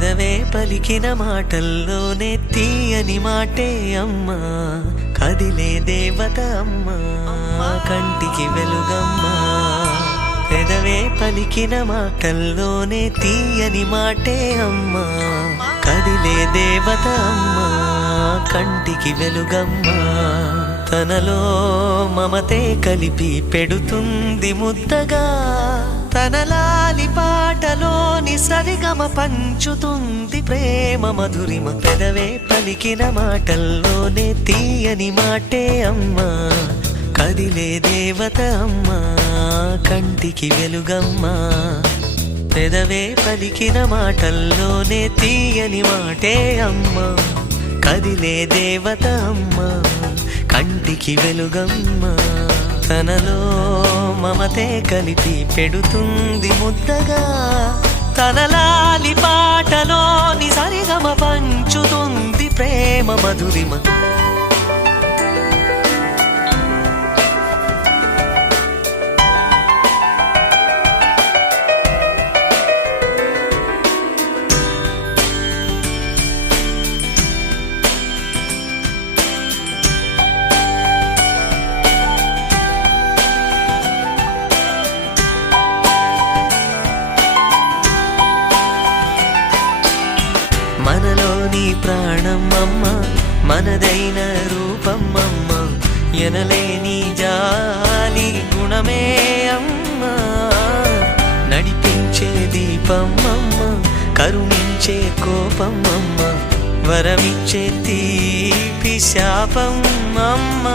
పెదవే పలికిన మాటల్లోనే తీయని మాటే అమ్మా, కదిలే దేవత అమ్మా, కంటికి వెలుగమ్మా. పెదవే పలికిన మాటల్లోనే తీయని మాటే అమ్మా, కదిలే దేవత అమ్మా, కంటికి వెలుగమ్మా. తనలో మమతే కలిపి పెడుతుంది ముద్దగా, తన లాలి పాటలోని సరిగమ పంచుతుంది ప్రేమ మధురిమ. పెదవే పలికిన మాటల్లోనే తీయని మాటే అమ్మా, కదిలే దేవత అమ్మా, కంటికి వెలుగమ్మా. పెదవే పలికిన మాటల్లోనే తీయని మాటే అమ్మా, కదిలే దేవత అమ్మా, కంటికి వెలుగమ్మా. తనలో మమతే కలిపి పెడుతుంది ముద్దగా, తన లాలి పాటలోని సరిగమ పంచుతుంది ప్రేమ మధురిమ. మనలోని ప్రాణం అమ్మ, మనదైన రూపం అమ్మ, ఎనలేని జాలి గుణమే అమ్మ. నడిపించే దీపం అమ్మ, కరుణించే కోపం అమ్మ, వరమిచ్చే తీపి శాపం అమ్మ.